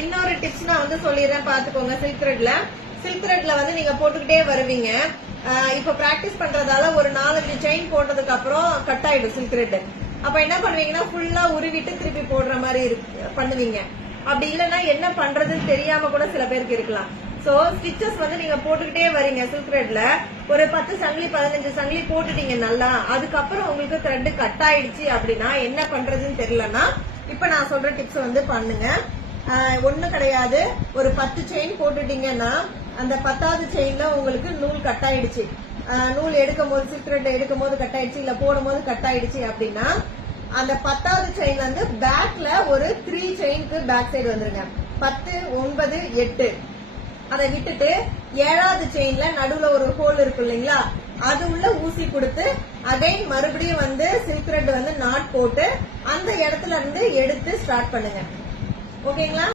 இன்னொரு டிப்ஸ் நான் வந்து சொல்லிடுறேன் பாத்துக்கோங்க. சில்க் த்ரெட்ல வந்து நீங்க போட்டுக்கிட்டே வருவீங்க. இப்ப பிராக்டிஸ் பண்றதால ஒரு 4-5 செயின் போட்டதுக்கு அப்புறம் கட் ஆயிடும் சில்க் த்ரெட். அப்ப என்ன பண்ணுவீங்கன்னா ஃபுல்லா உருவிட்டு திருப்பி போடுற மாதிரி பண்ணுவீங்க. அப்படி இல்லைன்னா என்ன பண்றதுன்னு தெரியாம கூட சில பேருக்கு இருக்கலாம். சோ ஸ்டிச்சஸ் வந்து நீங்க போட்டுக்கிட்டே வரீங்க சில்க் த்ரெட்ல. ஒரு 10 சங்கிலி 15 சங்கிலி போட்டுட்டீங்க நல்லா. அதுக்கப்புறம் உங்களுக்கு த்ரெட் கட் ஆயிடுச்சு அப்படின்னா என்ன பண்றதுன்னு தெரியலன்னா இப்ப நான் சொல்ற டிப்ஸ் வந்து பண்ணுங்க. ஒண்ணு கிடையாது, ஒரு 10 செயின் போட்டுட்டீங்கன்னா அந்த 10வது செயின்ல உங்களுக்கு நூல் கட் ஆயிடுச்சு, நூல் எடுக்கும் போது சில்க் த்ரெட் எடுக்கும் போது கட் ஆயிடுச்சு, இல்ல போடும் போது கட் ஆயிடுச்சு அப்படின்னா அந்த 10வது செயின் வந்து பேக்ல ஒரு 3 செயினுக்கு பேக் சைடு வந்துருங்க. 10, 9, 8 அதை விட்டுட்டு 7வது செயின்ல நடுவுல ஒரு ஹோல் இருக்கு இல்லைங்களா, அது உள்ள ஊசி கொடுத்து அகைன் மறுபடியும் வந்து சில்க் த்ரெட் வந்து நாட் போட்டு அந்த இடத்துல இருந்து எடுத்து ஸ்டார்ட் பண்ணுங்க. ஓகேங்களா?